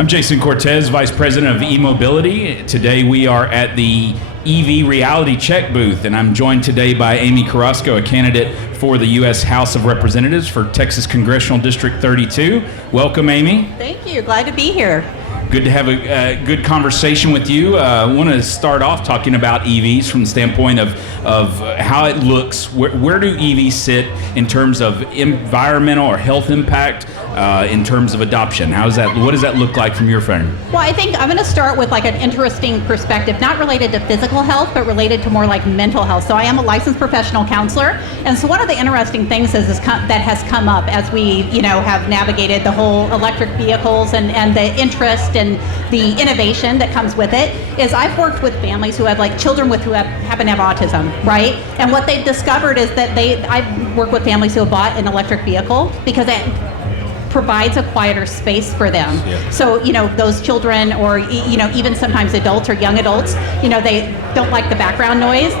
I'm Jason Cortes, Vice President of e-Mobility. Today we are at the EV Reality Check booth, and I'm joined today by Amy Carrasco, a candidate for the U.S. House of Representatives for Texas Congressional District 32. Welcome, Amy. Thank you. Glad to be here. Good to have a good conversation with you. I want to start off talking about EVs from the standpoint of how it looks. Where do EVs sit in terms of environmental or health impact, in terms of adoption? What does that look like from your phone? Well, I think I'm going to start with like an interesting perspective, not related to physical health, but related to more like mental health. So I am a licensed professional counselor, and so one of the interesting things that has come up as we, have navigated the whole electric vehicles and the interest and the innovation that comes with it is I've worked with families who have like children who happen to have autism, right? And what they've discovered is that I've worked with families who have bought an electric vehicle because it provides a quieter space for them. Yeah. So, those children or, even sometimes adults or young adults, they don't like the background noise.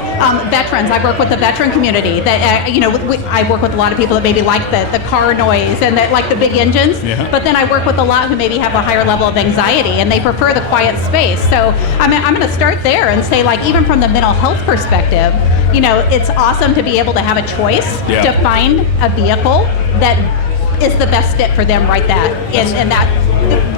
Veterans, I work with the veteran community that, I work with a lot of people that maybe like the car noise and that like the big engines, but then I work with a lot who maybe have a higher level of anxiety and they prefer the quiet space. So I'm going to start there and say like, even from the mental health perspective, it's awesome to be able to have a choice to find a vehicle that is the best fit for them right and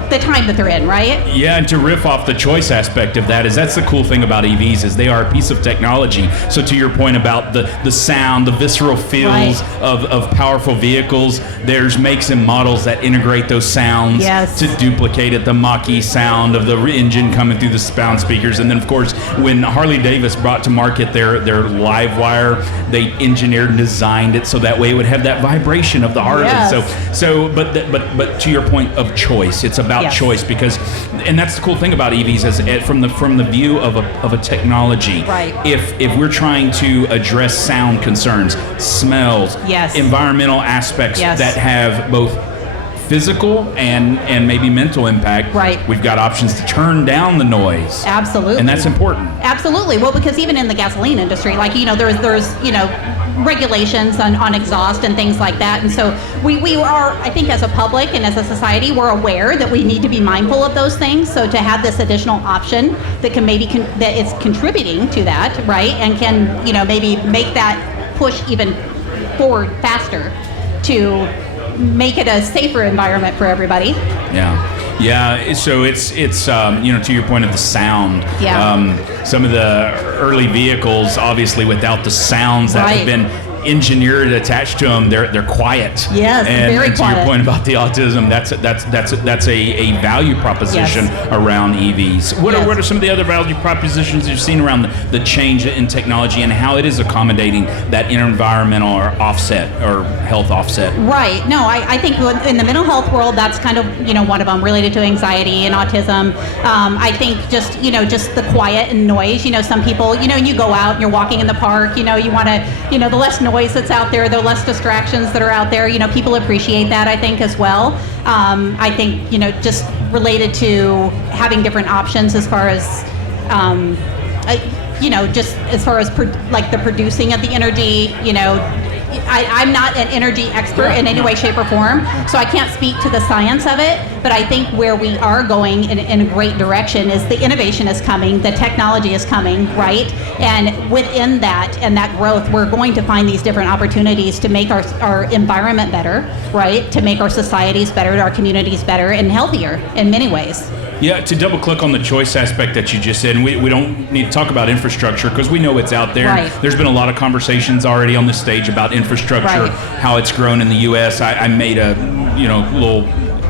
the time that they're in, right? Yeah, and to riff off the choice aspect of that's the cool thing about EVs is they are a piece of technology. So to your point about the sound, the visceral feels of powerful vehicles, there's makes and models that integrate those sounds to duplicate it, the Mach-E sound of the engine coming through the sound speakers. And then of course, when Harley Davis brought to market their live wire, they engineered and designed it so that way it would have that vibration of the Harley. But to your point of choice, it's about choice and that's the cool thing about EVs is from the view of a technology. Right. If we're trying to address sound concerns, smells, environmental aspects that have both physical and maybe mental impact, we've got options to turn down the noise. Absolutely. And that's important. Absolutely. Well, because even in the gasoline industry, like, there's regulations on exhaust and things like that. And so we are, I think as a public and as a society, we're aware that we need to be mindful of those things. So to have this additional option that can that is contributing to that, right? And can, maybe make that push even forward faster to make it a safer environment for everybody. Yeah, so it's to your point of the sound. Some of the early vehicles, obviously, without the sounds that have been engineered attached to them, they're quiet. Yes, and very to quiet. Your point about the autism, that's a value proposition around EVs. What are some of the other value propositions you've seen around the change in technology and how it is accommodating that environmental or offset or health offset? Right. No, I think in the mental health world, that's kind of one of them related to anxiety and autism. I think just the quiet and noise. Some people, you go out and you're walking in the park. You want to, the less noise that's out there, the less distractions that are out there. people appreciate that, I think, as well. I think just related to having different options as far as just as far as the producing of the energy. I'm not an energy expert in any way, shape, or form, so I can't speak to the science of it, but I think where we are going in a great direction is the innovation is coming, the technology is coming, right? And within that and that growth, we're going to find these different opportunities to make our environment better, right? To make our societies better, our communities better, and healthier in many ways. Yeah, to double click on the choice aspect that you just said, and we don't need to talk about infrastructure because we know it's out there. Right. There's been a lot of conversations already on this stage about infrastructure, how it's grown in the U.S. I made a little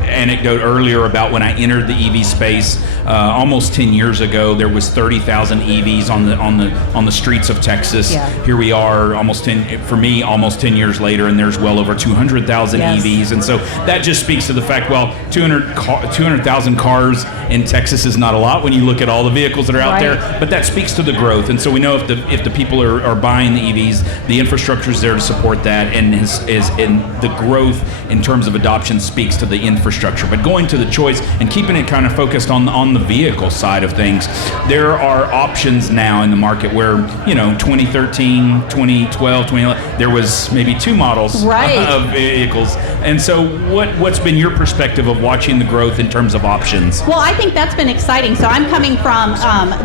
anecdote earlier about when I entered the EV space almost 10 years ago. There was 30,000 EVs on the streets of Texas. Here we are almost 10 years later, and there's well over 200,000 EVs. And so that just speaks to the fact, 200,000 cars in Texas is not a lot when you look at all the vehicles that are out there, but that speaks to the growth. And so we know if the people are buying the EVs, the infrastructure is there to support that, and the growth in terms of adoption speaks to the infrastructure infrastructure, but going to the choice and keeping it kind of focused on the vehicle side of things. There are options now in the market where, 2013, 2012, 2011, there was maybe 2 models of vehicles. And so what's been your perspective of watching the growth in terms of options? Well, I think that's been exciting. So I'm coming from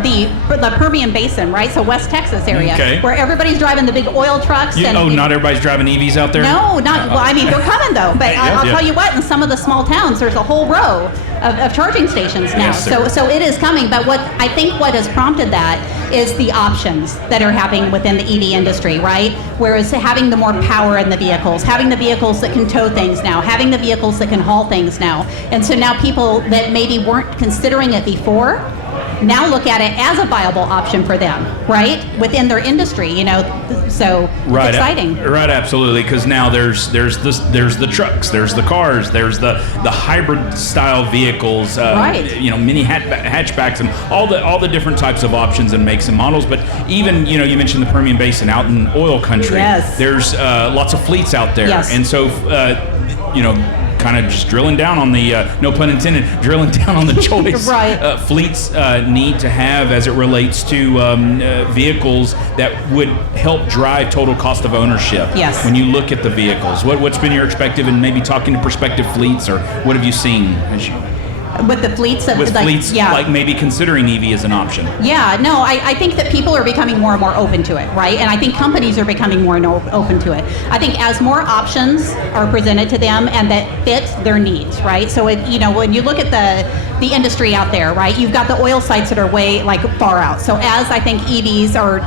the Permian Basin, right? So West Texas area, where everybody's driving the big oil trucks. Not everybody's driving EVs out there? No, not. Well, I mean, they're coming though. But I'll tell you what, in some of the small towns, there's a whole row of charging stations now. So it is coming. But what has prompted that is the options that are happening within the EV industry, right? Whereas having the more power in the vehicles, having the vehicles that can tow things now, having the vehicles that can haul things now. And so now people that maybe weren't considering it before now look at it as a viable option for them, right? Within their industry, so it's exciting. Right, absolutely, because now there's the trucks, there's the cars, there's the hybrid style vehicles, mini hatchbacks, and all the different types of options and makes and models. But even, you mentioned the Permian Basin out in oil country. Yes. There's lots of fleets out there. Yes. And so, kind of just drilling down on the, no pun intended, drilling down on the choice fleets need to have as it relates to vehicles that would help drive total cost of ownership. Yes. When you look at the vehicles, what's been your perspective, and maybe talking to prospective fleets, or what have you seen? With the fleets? Like maybe considering EV as an option. Yeah, no, I think that people are becoming more and more open to it, right? And I think companies are becoming more and more open to it. I think as more options are presented to them and that fit their needs, right? So, when you look at the industry out there, right, you've got the oil sites that are way far out. So as I think EVs are,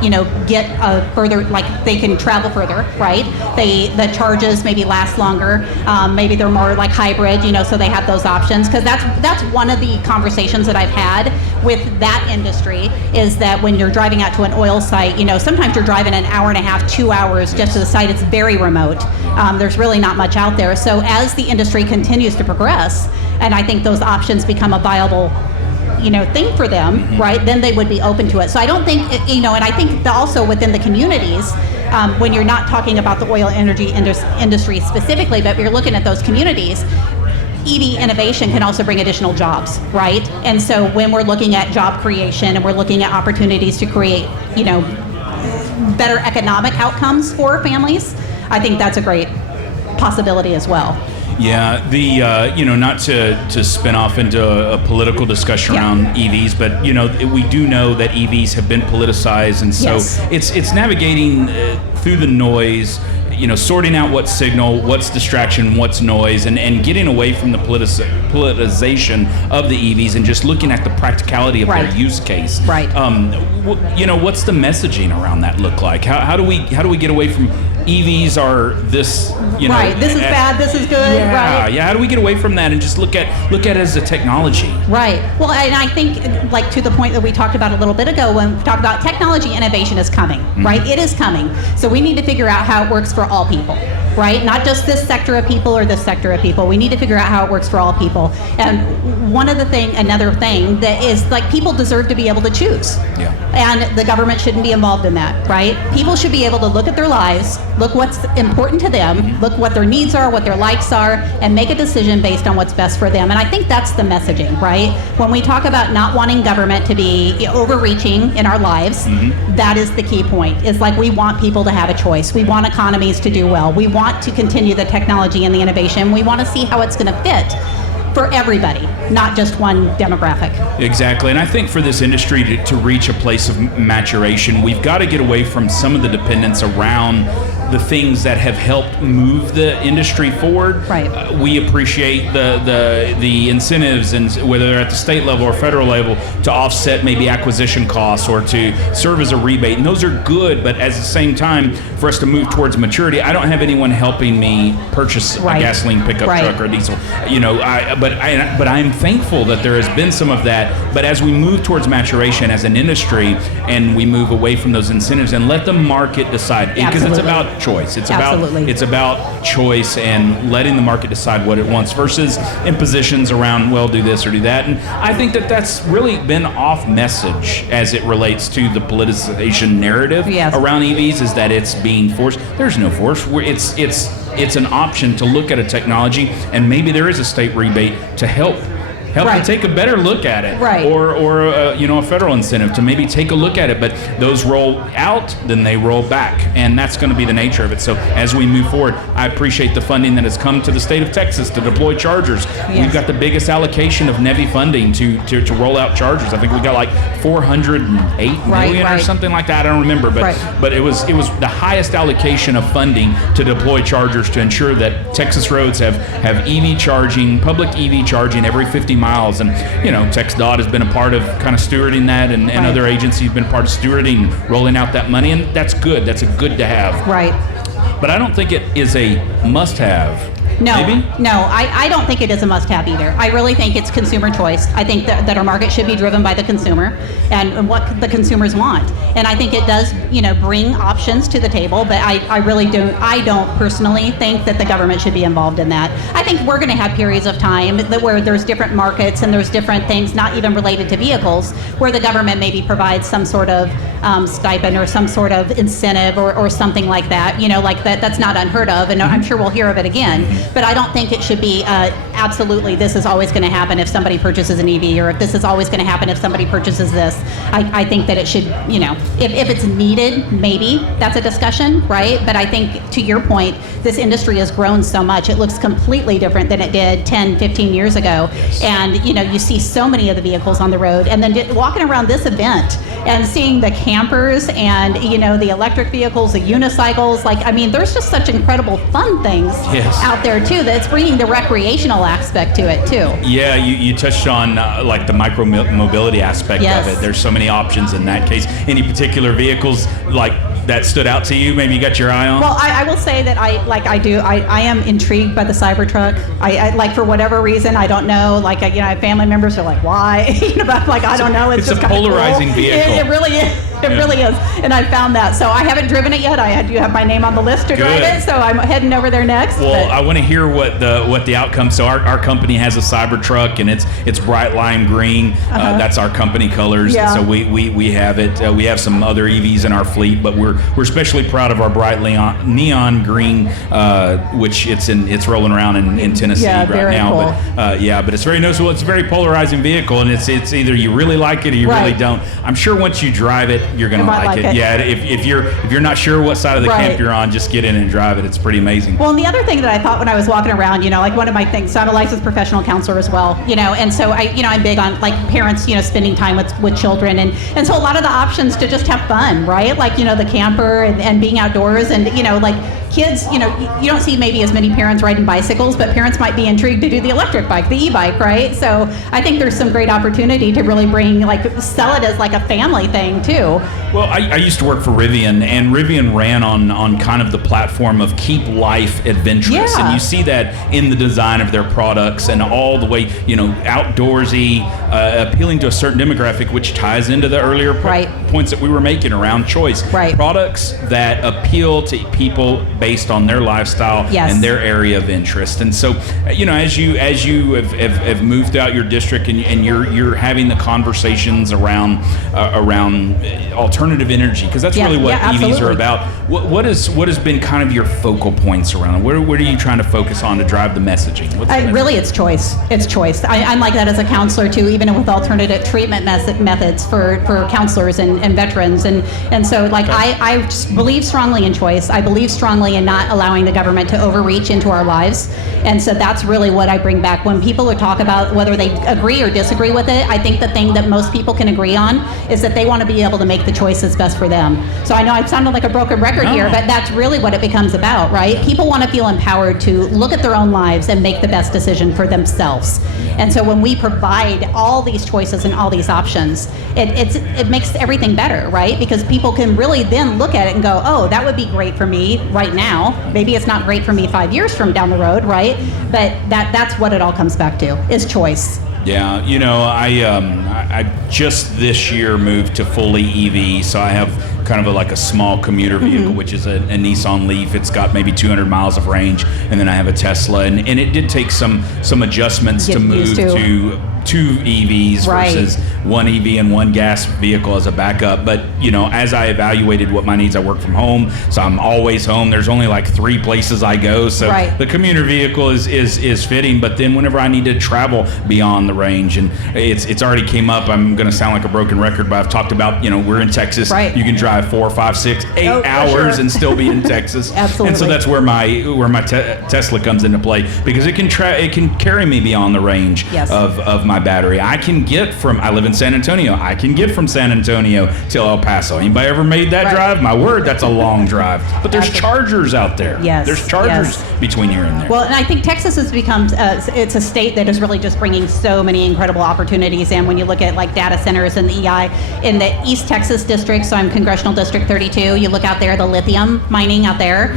get further, they can travel further, right? The charges maybe last longer. Maybe they're more like hybrid, so they have those options. Because that's one of the conversations that I've had with that industry, is that when you're driving out to an oil site, sometimes you're driving an hour and a half, 2 hours just to the site. It's very remote. There's really not much out there. So as the industry continues to progress, and I think those options become a viable thing for them, right, then they would be open to it. So I don't think, and I think that also within the communities, when you're not talking about the oil energy industry specifically, but you're looking at those communities, EV innovation can also bring additional jobs, right? And so when we're looking at job creation and we're looking at opportunities to create, better economic outcomes for families, I think that's a great possibility as well. Yeah, not to spin off into a political discussion around EVs, but we do know that EVs have been politicized, and so it's navigating through the noise. Sorting out what's signal, what's distraction, what's noise, and getting away from the politicization of the EVs and just looking at the practicality of their use case. Right. What's the messaging around that look like? How do we get away from EVs are this, right, this is bad, this is good, right? Yeah, how do we get away from that and just look at it as a technology? Right. Well, and I think, to the point that we talked about a little bit ago, when we talked about technology innovation is coming, right? It is coming. So we need to figure out how it works for all people, right? Not just this sector of people or this sector of people. We need to figure out how it works for all people. And another thing that is, people deserve to be able to choose. Yeah. And the government shouldn't be involved in that, right? People should be able to look at their lives, look what's important to them, look what their needs are, what their likes are, and make a decision based on what's best for them. And I think that's the messaging, right? When we talk about not wanting government to be overreaching in our lives, that is the key point. It's we want people to have a choice. We want economies to do well. We want to continue the technology and the innovation. We want to see how it's going to fit for everybody, not just one demographic. Exactly, and I think for this industry to reach a place of maturation, we've got to get away from some of the dependence around the things that have helped move the industry forward. Right. We appreciate the incentives, and whether they're at the state level or federal level, to offset maybe acquisition costs or to serve as a rebate, and those are good. But at the same time, for us to move towards maturity, I don't have anyone helping me purchase a gasoline pickup truck or a diesel. But I'm thankful that there has been some of that. But as we move towards maturation as an industry, and we move away from those incentives and let the market decide, because it's about choice. It's about choice and letting the market decide what it wants versus impositions around, well, do this or do that. And I think that that's really been off message as it relates to the politicization narrative around EVs, is that it's being forced. There's no force. It's it's an option to look at a technology, and maybe there is a state rebate to help Right. to take a better look at it, Right. or a federal incentive to maybe take a look at it. But those roll out, then they roll back, and that's going to be the nature of it. So as we move forward, I appreciate the funding that has come to the state of Texas to deploy chargers. Yes. We've got the biggest allocation of NEVI funding to roll out chargers. I think we got like 408 million or right. something like that. I don't remember, but it was the highest allocation of funding to deploy chargers to ensure that Texas roads have EV charging, public EV charging every 50 miles. And TxDOT has been a part of kind of stewarding that, and Right. other agencies have been part of stewarding, rolling out that money, and that's good. That's a good to have. Right. But I don't think it is a must-have. No, Maybe? no, I don't think it is a must-have either. I really think it's consumer choice. I think that our market should be driven by the consumer and what the consumers want. And I think it does, bring options to the table, but I really don't. I don't personally think that the government should be involved in that. I think we're going to have periods of time where there's different markets and there's different things, not even related to vehicles, where the government maybe provides some sort of stipend or some sort of incentive or something like that. Like that. That's not unheard of, and I'm sure we'll hear of it again. But I don't think it should be absolutely this is always going to happen if somebody purchases an EV, or if this is always going to happen if somebody purchases this. I think that it should, if it's needed, maybe that's a discussion, right? But I think, to your point, this industry has grown so much. It looks completely different than it did 10, 15 years ago. Yes. And, you see so many of the vehicles on the road. And then walking around this event and seeing the campers and, the electric vehicles, the unicycles, there's just such incredible fun things Yes. out there too, that's bringing the recreational aspect to it too. Yeah, you touched on like the micro mobility aspect Yes. of it. There's so many options in that case. Any particular vehicles like that stood out to you? Maybe you got your eye on? Well, I will say that I am intrigued by the Cybertruck. I for whatever reason, I don't know. I have family members who are like, why? But I'm like, I don't know. It's a just kinda polarizing cool. vehicle. It really is. It really is. And I found that. So I haven't driven it yet. I do have my name on the list to drive Good. it. So I'm heading over there next. Well, but- I want to hear what the outcome. So our company has a Cybertruck, and it's bright lime green. That's our company colors. Yeah. So we have it. We have some other EVs in our fleet, but we're especially proud of our bright neon green, which it's rolling around in Tennessee Yeah, right very now. cool. But it's very noticeable. It's a very polarizing vehicle, and it's either you really like it or you Right. really don't. I'm sure once you drive it, you're gonna You might like like it. it. Yeah. If you're not sure what side of the Right. camp you're on, just get in and drive it. It's pretty amazing. Well, and the other thing that I thought when I was walking around, one of my things, so I'm a licensed professional counselor as well, and so I'm big on parents, spending time with children, and so a lot of the options to just have fun, right? The camper and being outdoors, and kids, you don't see maybe as many parents riding bicycles, but parents might be intrigued to do the electric bike, the e-bike, right? So I think there's some great opportunity to really sell it as a family thing too. Well, I used to work for Rivian, and Rivian ran on kind of the platform of keep life adventurous. Yeah. And you see that in the design of their products and all the way, outdoorsy, appealing to a certain demographic, which ties into the earlier Right. points that we were making around choice. Right. Products that appeal to people based on their lifestyle Yes. and their area of interest. And so, as you have moved out your district and you're having the conversations around alternative energy, because that's Yeah, really what yeah, EVs are absolutely. about. What has been kind of your focal points around it? What are you trying to focus on to drive the messaging? What's the message? Really, it's choice. It's choice. I'm like that as a counselor too, even with alternative treatment methods for counselors and veterans, and so I just believe strongly in choice. I believe strongly in not allowing the government to overreach into our lives, and so that's really what I bring back when people talk about whether they agree or disagree with it. I think the thing that most people can agree on is that they want to be able to make the choice that's best for them. So I know I've sounded like a broken record here, but that's really what it becomes about, right? People want to feel empowered to look at their own lives and make the best decision for themselves. And so when we provide all these choices and all these options, it makes everything better, right? Because people can really then look at it and go, oh, that would be great for me right now. Maybe it's not great for me 5 years from down the road, right? But that's what it all comes back to, is choice. Yeah, I just this year moved to fully EV, so I have kind of a small commuter vehicle, which is a Nissan Leaf. It's got maybe 200 miles of range, and then I have a Tesla, and it did take some adjustments Get to move used to. two EVs Right. versus one EV and one gas vehicle as a backup. But, as I evaluated what my needs, I work from home, so I'm always home. There's only like 3 places I go, so Right. the commuter vehicle is fitting. But then whenever I need to travel beyond the range, and it's already came up, I'm going to sound like a broken record, but I've talked about, we're in Texas. Right. You can drive 4, 5, 6, 8 Oh, for hours sure. and still be in Texas. Absolutely. And so that's where my Tesla comes into play, because it can carry me beyond the range Yes. of my battery. I live in San Antonio. I can get from San Antonio to El Paso. Anybody ever made that Right. drive? My word, that's a long drive. But there's chargers out there. Yes, There's chargers yes. between here and there. Well, and I think Texas has become, it's a state that is really just bringing so many incredible opportunities. And when you look at like data centers in the in the East Texas district, so I'm Congressional District 32, you look out there, the lithium mining out there.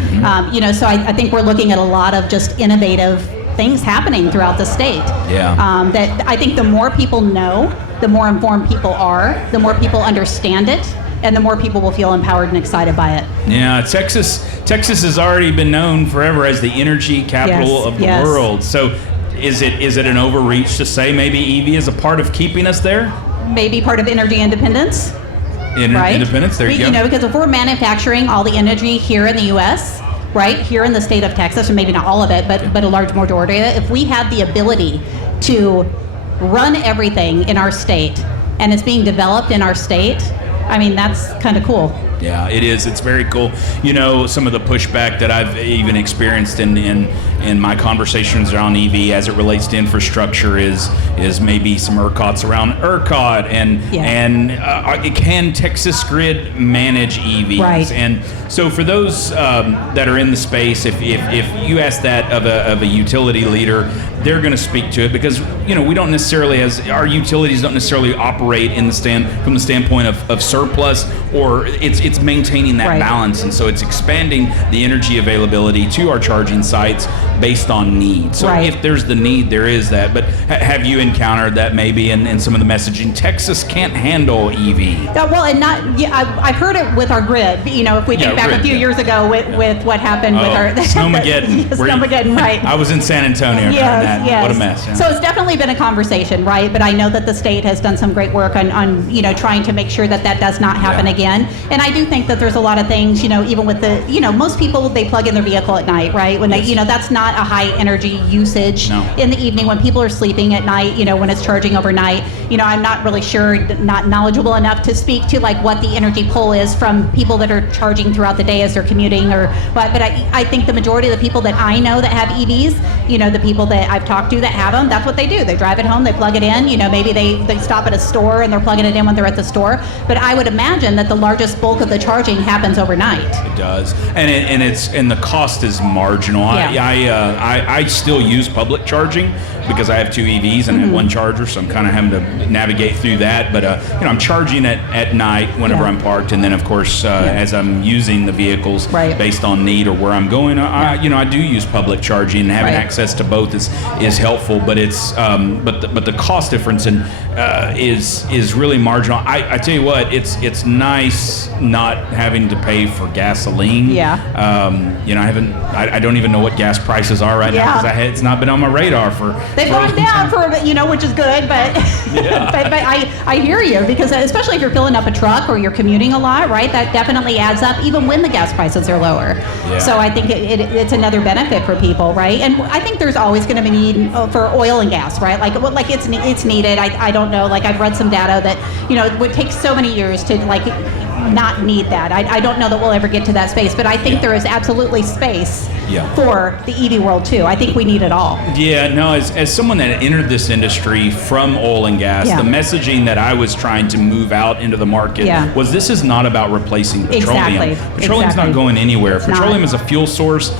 So I think we're looking at a lot of just innovative things happening throughout the state. Yeah. That I think the more people know, the more informed people are, the more people understand it, and the more people will feel empowered and excited by it. Yeah, Texas has already been known forever as the energy capital Yes, of the yes. world. So is it an overreach to say maybe EV is a part of keeping us there? Maybe part of energy independence. Right? Independence, there you go. Because if we're manufacturing all the energy here in the U.S., right, here in the state of Texas, and maybe not all of it, but a large majority of it, if we have the ability to run everything in our state, and it's being developed in our state, I mean, that's kind of cool. Yeah, it is. It's very cool. Some of the pushback that I've even experienced in my conversations around EV as it relates to infrastructure is maybe some ERCOTs around ERCOT and can Texas Grid manage EVs? Right. And so for those that are in the space, if you ask that of a utility leader, they're going to speak to it, because we don't necessarily, as our utilities don't necessarily operate from the standpoint of surplus, or it's maintaining that Right. balance, and so it's expanding the energy availability to our charging sites based on need. So Right. if there's the need, there is that. But have you encountered that maybe in some of the messaging? Texas can't handle EV. I've heard it with our grid. If we think back grid, a few years ago with what happened with our Snowmageddon. Snowmageddon, right? I was in San Antonio during that. Yes. What a mess. Yeah. So it's definitely been a conversation, right? But I know that the state has done some great work on trying to make sure that does not happen Yeah. again. And I do think that there's a lot of things, even with most people, they plug in their vehicle at night, right? When Yes. they, that's not a high energy usage No. in the evening when people are sleeping at night, when it's charging overnight. I'm not really sure, not knowledgeable enough to speak to like what the energy pull is from people that are charging throughout the day as they're commuting or what. But I think the majority of the people that I know that have EVs, the people that I've talked to that have them, that's what they do. They drive it home, they plug it in, maybe they stop at a store and they're plugging it in when they're at the store. But I would imagine that the largest bulk of the charging happens overnight. It does, and the cost is marginal. Yeah. I still use public charging because I have 2 EVs and I have one charger, so I'm kind of having to navigate through that. But I'm charging it at night whenever Yeah. I'm parked, and then of course as I'm using the vehicles Right. based on need or where I'm going, I do use public charging, and having Right. access to both is helpful. But it's but the cost difference is really marginal. I tell you what, it's nice not having to pay for gasoline. Yeah. I don't even know what gas prices are right now, Yeah. because it's not been on my radar for. They've for a gone long down time. which is good, but Yeah. but I hear you, because especially if you're filling up a truck or you're commuting a lot, right? That definitely adds up, even when the gas prices are lower. Yeah. So I think it's another benefit for people, right? And I think there's always going to be need for oil and gas, right? Like it's needed. I don't know. Like I've read some data that it would take so many years to not need that. I don't know that we'll ever get to that space, but I think there is absolutely space for the EV world too. I think we need it all. Yeah, no, as someone that entered this industry from oil and gas, Yeah. the messaging that I was trying to move out into the market was, this is not about replacing petroleum. Exactly. Petroleum's Exactly. not going anywhere. It's Petroleum not. as a fuel source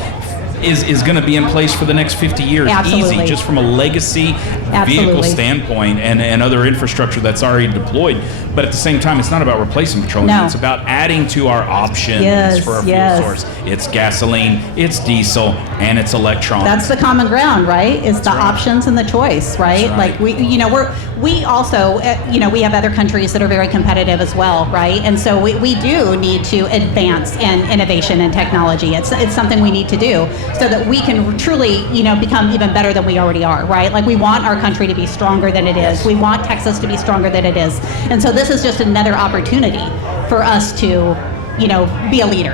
is going to be in place for the next 50 years. Absolutely. Easy, just from a legacy vehicle Absolutely. standpoint and other infrastructure that's already deployed. But at the same time, it's not about replacing petroleum. No. It's about adding to our options Yes, for a fuel yes. source. It's gasoline, it's diesel, and it's electronics. That's the common ground, right? Is the right. options and the choice, right? That's right. Like we also, we have other countries that are very competitive as well, right? And so we do need to advance in innovation and technology. It's something we need to do so that we can truly, become even better than we already are, right? Like we want our country to be stronger than it is. We want Texas to be stronger than it is. And so this is just another opportunity for us to, be a leader.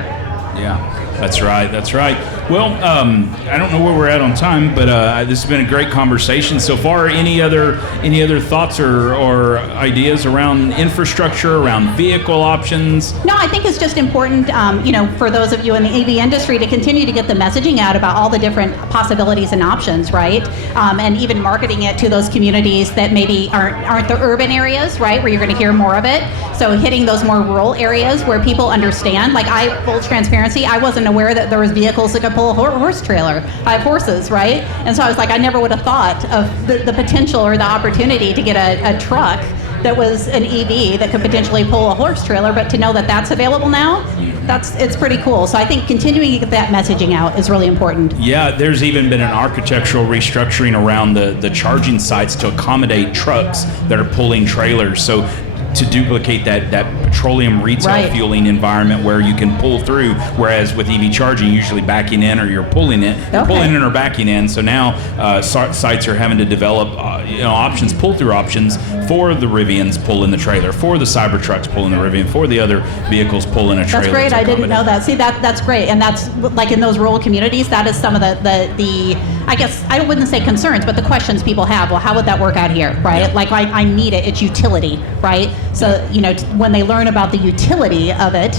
Yeah, that's right. Well, I don't know where we're at on time, but this has been a great conversation so far. Any other thoughts or ideas around infrastructure, around vehicle options? No, I think it's just important, for those of you in the EV industry to continue to get the messaging out about all the different possibilities and options, right? And even marketing it to those communities that maybe aren't the urban areas, right, where you're going to hear more of it. So hitting those more rural areas where people understand. Like full transparency, I wasn't aware that there was vehicles that could pull a horse trailer. I have horses, right? And so I was like, I never would have thought of the potential or the opportunity to get a truck that was an EV that could potentially pull a horse trailer, but to know that that's available now, it's pretty cool. So I think continuing to get that messaging out is really important. Yeah, there's even been an architectural restructuring around the charging sites to accommodate trucks that are pulling trailers. So to duplicate that petroleum retail fueling environment where you can pull through, whereas with EV charging, usually backing in or you're pulling it, pulling in or backing in. So now sites are having to develop options, pull-through options for the Rivians pulling the trailer, for the Cybertrucks pulling the Rivian, for the other vehicles pulling a trailer. That's great. I didn't know that. See, that's great. And that's like in those rural communities, that is some of the I guess I wouldn't say concerns, but the questions people have. Well, how would that work out here, right? Yeah. Like I need it. It's utility, right? So when they learn about the utility of it,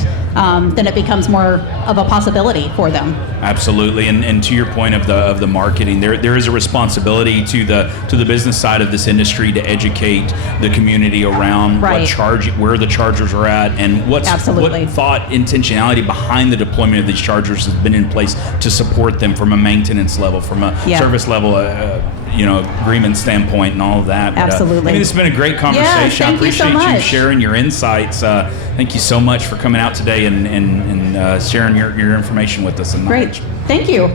then it becomes more of a possibility for them. Absolutely, and to your point of the marketing, there is a responsibility to the business side of this industry to educate the community around where the chargers are at, and what thought intentionality behind the deployment of these chargers has been in place to support them from a maintenance level, from a service level, agreement standpoint, and all of that. Absolutely. This has been a great conversation. I appreciate you sharing your insights. Thank you so much for coming out today and sharing your information with us. Great. Thank you.